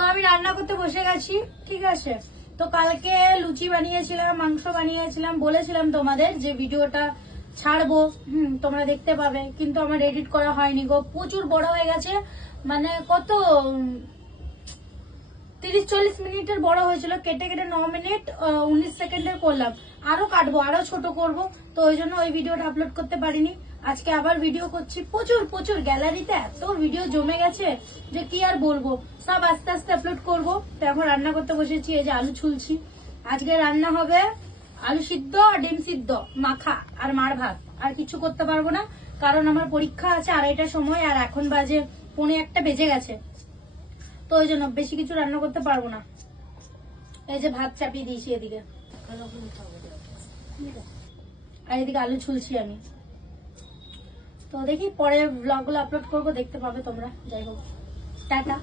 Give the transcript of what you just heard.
তো আমি রান্না করতে বসে গেছি, ঠিক আছে। তো কালকে লুচি বানিয়েছিলাম, মাংস বানিয়েছিলাম, বলেছিলাম তোমাদের যে ভিডিওটা ছাড়বো, তোমরা দেখতে পাবে, কিন্তু আমার এডিট করা হয়নি গো, প্রচুর বড় হয়ে গেছে। মানে কত 30-40 মিনিটের বড় হয়েছিল, কেটে কেটে 9 মিনিট 19 সেকেন্ডের করলাম। আরো কাটবো, আরো ছোট করব, তো ওই জন্য ওই ভিডিওটা আপলোড করতে পারিনি। আজকে আবার ভিডিও করছি, প্রচুর প্রচুর গ্যালারিতে এত ভিডিও জমে গেছে যে কি আর বলবো, সব আস্তে আস্তে আপলোড করবো। তো এখন রান্না করতে বসেছি, এই যে আলু ছুলছি। আজকে রান্না হবে আলু সিদ্ধ আর ডিম সিদ্ধ মাখা আর মার ভাত, আর কিছু করতে পারবো না, কারণ আমার পরীক্ষা আছে 2:30টার সময়, আর এখন বাজে 1:45 বেজে গেছে। তো ওই জন্য বেশি কিছু রান্না করতে পারবো না। এই যে ভাত চাপিয়ে দিয়েছি এদিকে, আর এদিকে আলু ছুলছি আমি। তো দেখি পরে ব্লগগুলো আপলোড করবো, দেখতে পাবে তোমরা। যাই হোক, টাটা।